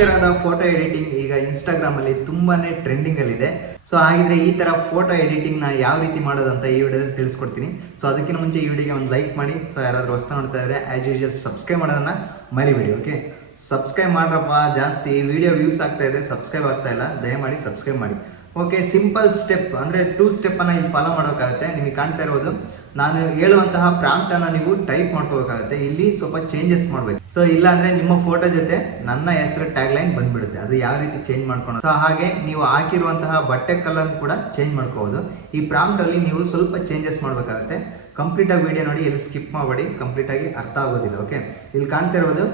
ತರಹದ photo editing ಈಗ Instagram ಅಲ್ಲಿ ತುಂಬಾನೇ ಟ್ರೆಂಡಿಂಗ್ ಅಲ್ಲಿ ಇದೆ. ಸೊ ಹಾಗಿದ್ರೆ ಈ ತರ ಫೋಟೋ ಎಡಿಟಿಂಗ್ ನ ಯಾವ ರೀತಿ ಮಾಡೋದಂತ ಈ ವಿಡಿಯೋದಲ್ಲಿ ತಿಳಿಸ್ಕೊಡ್ತೀನಿ. ಸೊ ಅದಕ್ಕಿಂತ ಮುಂಚೆ ಈ ವಿಡಿಯೋಗೆ ಒಂದು ಲೈಕ್ ಮಾಡಿ. ಸೊ ಯಾರಾದ್ರೂ ಹೊಸ ನೋಡ್ತಾ ಇದ್ರೆ ಆಸ್ ಯೂಶುವಲ್ ಸಬ್ಸ್ಕ್ರೈಬ್ ಮಾಡೋದನ್ನ ಮರಿಬೇಡಿ. ಓಕೆ, ಸಬ್ಸ್ಕ್ರೈಬ್ ಮಾಡ್ರಪ್ಪ. ಜಾಸ್ತಿ ವಿಡಿಯೋ ವ್ಯೂಸ್ ಆಗ್ತಾ ಇದೆ, ಸಬ್ಸ್ಕ್ರೈಬ್ ಆಗ್ತಾ ಇಲ್ಲ, ದಯಮಾಡಿ ಸಬ್ಸ್ಕ್ರೈಬ್ ಮಾಡಿ. ಓಕೆ, ಸಿಂಪಲ್ ಸ್ಟೆಪ್ ಅಂದ್ರೆ 2 ಸ್ಟೆಪ್ ಅನ್ನ ಇಲ್ಲಿ ಫಾಲೋ ಮಾಡೋಕ್ಕಾಗುತ್ತೆ. ನಿಮಗೆ ಕಾಣ್ತಾ ಇರೋದು ನಾನು ಹೇಳುವಂತಹ ಪ್ರಾಂಪ್ಟ್ ಅನ್ನ ನೀವು ಟೈಪ್ ಮಾಡ್ಕೋಬೇಕಾಗುತ್ತೆ. ಇಲ್ಲಿ ಸ್ವಲ್ಪ ಚೇಂಜಸ್ ಮಾಡ್ಬೇಕು. ಸೊ ಇಲ್ಲ ಅಂದ್ರೆ ನಿಮ್ಮ ಫೋಟೋ ಜೊತೆ ನನ್ನ ಹೆಸರು ಟ್ಯಾಗ್ ಲೈನ್ ಬಂದ್ಬಿಡುತ್ತೆ. ಅದು ಯಾವ ರೀತಿ ಚೇಂಜ್ ಮಾಡ್ಕೊಳ್ಳೋದು. ಸೊ ಹಾಗೆ ನೀವು ಹಾಕಿರುವಂತಹ ಬಟ್ಟೆ ಕಲರ್ ಕೂಡ ಚೇಂಜ್ ಮಾಡ್ಕೋಬಹುದು. ಈ ಪ್ರಾಂಪ್ಟ್ ಅಲ್ಲಿ ನೀವು ಸ್ವಲ್ಪ ಚೇಂಜಸ್ ಮಾಡ್ಬೇಕಾಗುತ್ತೆ. ಕಂಪ್ಲೀಟ್ ಆಗಿ ವಿಡಿಯೋ ನೋಡಿ, ಎಲ್ಲಿ ಸ್ಕಿಪ್ ಮಾಡಬೇಡಿ, ಕಂಪ್ಲೀಟ್ ಆಗಿ ಅರ್ಥ ಆಗೋದಿಲ್ಲ. ಓಕೆ, ಇಲ್ಲಿ ಕಾಣ್ತಾ ಇರೋದು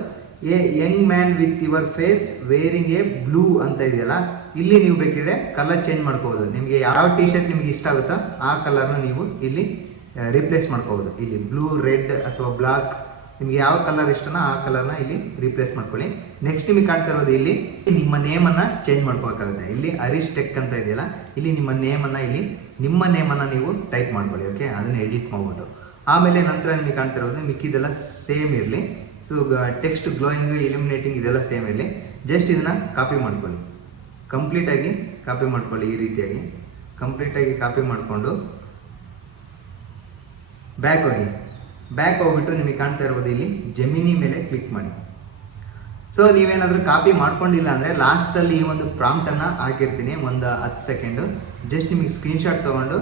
a young man with your face wearing a blue ಅಂತ ಇದೆಯಲ್ಲ, ಇಲ್ಲಿ ನೀವು ಬೇಕಿದ್ರೆ ಕಲರ್ ಚೇಂಜ್ ಮಾಡ್ಕೋಬಹುದು. ನಿಮಗೆ ಯಾವ ಟಿ ಶರ್ಟ್ ನಿಮ್ಗೆ ಇಷ್ಟ ಆಗುತ್ತೋ ಆ ಕಲರ್ನ ನೀವು ಇಲ್ಲಿ ರಿಪ್ಲೇಸ್ ಮಾಡ್ಕೋಬಹುದು. ಇಲ್ಲಿ ಬ್ಲೂ, ರೆಡ್ ಅಥವಾ ಬ್ಲಾಕ್, ನಿಮ್ಗೆ ಯಾವ ಕಲರ್ ಇಷ್ಟನೋ ಆ ಕಲರ್ನ ಇಲ್ಲಿ ರಿಪ್ಲೇಸ್ ಮಾಡ್ಕೊಳ್ಳಿ. ನೆಕ್ಸ್ಟ್ ನಿಮಗೆ ಕಾಣ್ತಾ ಇರೋದು ಇಲ್ಲಿ ನಿಮ್ಮ ನೇಮನ್ನು ಚೇಂಜ್ ಮಾಡ್ಕೋಬೇಕಾಗುತ್ತೆ. ಇಲ್ಲಿ ಹರೀಶ್ ಟೆಕ್ ಅಂತ ಇದೆಯಲ್ಲ, ಇಲ್ಲಿ ನಿಮ್ಮ ನೇಮನ್ನು ನೀವು ಟೈಪ್ ಮಾಡ್ಕೊಳ್ಳಿ. ಓಕೆ, ಅದನ್ನ ಎಡಿಟ್ ಮಾಡ್ಬಿಟ್ಟು ಆಮೇಲೆ ನಂತರ ನಿಮಗೆ ಕಾಣ್ತಾ ಇರೋದು ಮಿಕ್ಕಿದೆಲ್ಲ ಸೇಮ್ ಇರಲಿ. ಸೊ ಟೆಕ್ಸ್ಟ್ ಗ್ಲೋಯಿಂಗ್, ಇಲ್ಯುಮಿನೇಟಿಂಗ್ ಇದೆಲ್ಲ ಸೇಮ್ ಇರಲಿ. ಜಸ್ಟ್ ಇದನ್ನ ಕಾಪಿ ಮಾಡ್ಕೊಳ್ಳಿ, ಕಂಪ್ಲೀಟಾಗಿ ಕಾಪಿ ಮಾಡ್ಕೊಳ್ಳಿ. ಈ ರೀತಿಯಾಗಿ ಕಂಪ್ಲೀಟಾಗಿ ಕಾಪಿ ಮಾಡಿಕೊಂಡು ಬ್ಯಾಕ್ ಹೋಗ್ಬಿಟ್ಟು ನಿಮಗೆ ಕಾಣ್ತಾ ಇರ್ಬೋದು ಇಲ್ಲಿ ಜೆಮಿನಿ ಮೇಲೆ ಕ್ಲಿಕ್ ಮಾಡಿ. ಸೊ ನೀವೇನಾದರೂ ಕಾಪಿ ಮಾಡ್ಕೊಂಡಿಲ್ಲ ಅಂದರೆ ಲಾಸ್ಟಲ್ಲಿ ಈ ಒಂದು ಪ್ರಾಂಪ್ಟನ್ನು ಹಾಕಿರ್ತೀನಿ, ಒಂದು 10 ಸೆಕೆಂಡು. ಜಸ್ಟ್ ನಿಮಗೆ ಸ್ಕ್ರೀನ್ಶಾಟ್ ತೊಗೊಂಡು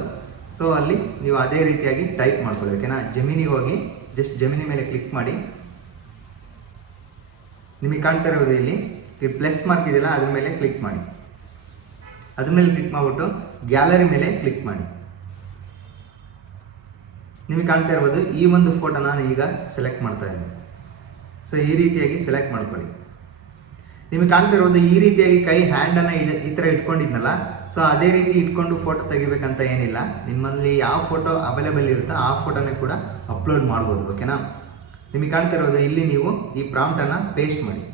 ಸೊ ಅಲ್ಲಿ ನೀವು ಅದೇ ರೀತಿಯಾಗಿ ಟೈಪ್ ಮಾಡ್ಕೊಳ್ಳಿ. ಓಕೆನಾ, ಜೆಮಿನಿಗೆ ಹೋಗಿ ಜಸ್ಟ್ ಜೆಮಿನಿ ಮೇಲೆ ಕ್ಲಿಕ್ ಮಾಡಿ. ನಿಮಗೆ ಕಾಣ್ತಾ ಇರೋದು ಇಲ್ಲಿ ಪ್ಲಸ್ ಮಾರ್ಕ್ ಇದೆಯಲ್ಲ, ಅದ್ರ ಮೇಲೆ ಕ್ಲಿಕ್ ಮಾಡಿ. ಅದ್ರ ಮೇಲೆ ಕ್ಲಿಕ್ ಮಾಡಿಬಿಟ್ಟು ಗ್ಯಾಲರಿ ಮೇಲೆ ಕ್ಲಿಕ್ ಮಾಡಿ. ನಿಮಗೆ ಕಾಣ್ತಾ ಇರ್ಬೋದು ಈ ಒಂದು ಫೋಟೋನ ನಾನು ಈಗ ಸೆಲೆಕ್ಟ್ ಮಾಡ್ತಾ ಇದ್ದೀನಿ. ಸೊ ಈ ರೀತಿಯಾಗಿ ಸೆಲೆಕ್ಟ್ ಮಾಡ್ಕೊಳ್ಳಿ. ನಿಮಗೆ ಕಾಣ್ತಾ ಇರ್ಬೋದು ಈ ರೀತಿಯಾಗಿ ಕೈ ಹ್ಯಾಂಡನ್ನು ಈ ಥರ ಇಟ್ಕೊಂಡಿದ್ನಲ್ಲ, ಸೊ ಅದೇ ರೀತಿ ಇಟ್ಕೊಂಡು ಫೋಟೋ ತೆಗಿಬೇಕಂತ ಏನಿಲ್ಲ. ನಿಮ್ಮಲ್ಲಿ ಯಾವ ಫೋಟೋ ಅವೈಲೇಬಲ್ ಇರುತ್ತೋ ಆ ಫೋಟೋನೇ ಕೂಡ ಅಪ್ಲೋಡ್ ಮಾಡ್ಬೋದು. ಓಕೆನಾ, ನಿಮಗೆ ಕಾಣ್ತಾ ಇರೋದು ಇಲ್ಲಿ ನೀವು ಈ ಪ್ರಾಂಪ್ಟನ್ನು ಪೇಸ್ಟ್ ಮಾಡಿ.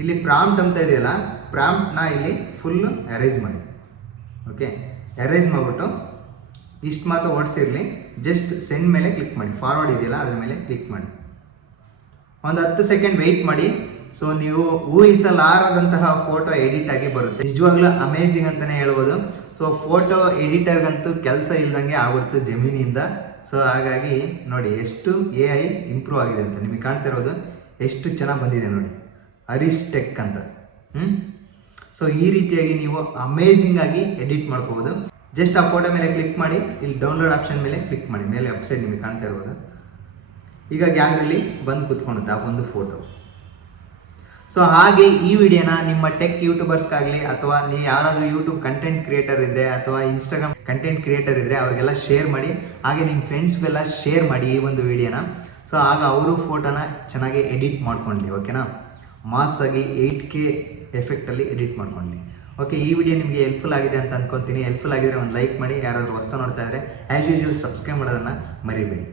ಇಲ್ಲಿ ಪ್ರಾಂಪ್ಟ್ ಅಂತ ಇದೆಯಲ್ಲ, ಪ್ರಾಂಪ್ಟ್ನ ಇಲ್ಲಿ ಫುಲ್ಲು ಎರೇಸ್ ಮಾಡಿ. ಓಕೆ, ಎರೇಸ್ ಮಾಡಿಬಿಟ್ಟು ಇಷ್ಟು ಮಾತ್ರ ಓಡಿಸಿರಲಿ. ಜಸ್ಟ್ ಸೆಂಡ್ ಮೇಲೆ ಕ್ಲಿಕ್ ಮಾಡಿ. ಫಾರ್ವರ್ಡ್ ಇದೆಯಲ್ಲ ಅದ್ರ ಮೇಲೆ ಕ್ಲಿಕ್ ಮಾಡಿ. ಒಂದು 10 ಸೆಕೆಂಡ್ ವೆಯ್ಟ್ ಮಾಡಿ. ಸೊ ನೀವು ಊಹಿಸಲಾರದಂತಹ ಫೋಟೋ ಎಡಿಟ್ ಆಗಿ ಬರುತ್ತೆ. ನಿಜವಾಗ್ಲೂ ಅಮೇಝಿಂಗ್ ಅಂತಲೇ ಹೇಳ್ಬೋದು. ಸೊ ಫೋಟೋ ಎಡಿಟರ್ಗಂತೂ ಕೆಲಸ ಇಲ್ದಂಗೆ ಆಗುತ್ತೆ ಜೆಮಿನಿಯಿಂದ. ಸೊ ಹಾಗಾಗಿ ನೋಡಿ ಎಷ್ಟು AI ಇಂಪ್ರೂವ್ ಆಗಿದೆ ಅಂತ. ನಿಮಗೆ ಕಾಣ್ತಾ ಇರೋದು ಎಷ್ಟು ಚೆನ್ನಾಗಿ ಬಂದಿದೆ ನೋಡಿ, ಹರೀಶ್ ಟೆಕ್ ಅಂತ. ಸೊ ಈ ರೀತಿಯಾಗಿ ನೀವು ಅಮೇಝಿಂಗ್ ಆಗಿ ಎಡಿಟ್ ಮಾಡ್ಕೋಬೋದು. ಜಸ್ಟ್ ಆ ಫೋಟೋ ಮೇಲೆ ಕ್ಲಿಕ್ ಮಾಡಿ, ಇಲ್ಲಿ ಡೌನ್ಲೋಡ್ ಆಪ್ಷನ್ ಮೇಲೆ ಕ್ಲಿಕ್ ಮಾಡಿ. ಮೇಲೆ ವೆಬ್ಸೈಟ್ ನಿಮಗೆ ಕಾಣ್ತಾ ಇರ್ಬೋದು. ಈಗ ಗ್ಯಾಲರಿಲಿ ಬಂದು ಕೂತ್ಕೊಳ್ಳುತ್ತೆ ಆ ಒಂದು ಫೋಟೋ. ಸೊ ಹಾಗೆ ಈ ವಿಡಿಯೋನ ನಿಮ್ಮ ಟೆಕ್ ಯೂಟ್ಯೂಬರ್ಸ್ಗಾಗಲಿ ಅಥವಾ ನೀವು ಯಾರಾದರೂ ಯೂಟ್ಯೂಬ್ ಕಂಟೆಂಟ್ ಕ್ರಿಯೇಟರ್ ಇದ್ದರೆ ಅಥವಾ ಇನ್ಸ್ಟಾಗ್ರಾಮ್ ಕಂಟೆಂಟ್ ಕ್ರಿಯೇಟರ್ ಇದ್ದರೆ ಅವ್ರಿಗೆಲ್ಲ ಶೇರ್ ಮಾಡಿ. ಹಾಗೆ ನಿಮ್ಮ ಫ್ರೆಂಡ್ಸ್ಗೆಲ್ಲ ಶೇರ್ ಮಾಡಿ ಈ ಒಂದು ವಿಡಿಯೋನ. ಸೊ ಆಗ ಅವರು ಫೋಟೋನ ಚೆನ್ನಾಗಿ ಎಡಿಟ್ ಮಾಡ್ಕೊಳ್ಳಿ. ಓಕೆನಾ, ಮಾಸ್ ಆಗಿ 8K ಎಫೆಕ್ಟಲ್ಲಿ ಎಡಿಟ್ ಮಾಡ್ಕೊಳ್ಳಿ. ಓಕೆ, ಈ ವಿಡಿಯೋ ನಿಮಗೆ ಹೆಲ್ಪ್ಫುಲ್ ಆಗಿದೆ ಅಂತ ಅನ್ಕೊತೀನಿ. ಹೆಲ್ಪ್ಫುಲ್ ಆಗಿದ್ರೆ ಒಂದು ಲೈಕ್ ಮಾಡಿ. ಯಾರಾದರೂ ಹೊಸ ನೋಡ್ತಾ ಇದ್ದರೆ ಆ್ಯಸ್ ಯೂಶುವಲ್ ಸಬ್ಸ್ಕ್ರೈಬ್ ಮಾಡೋದನ್ನು ಮರಿಬೇಡಿ.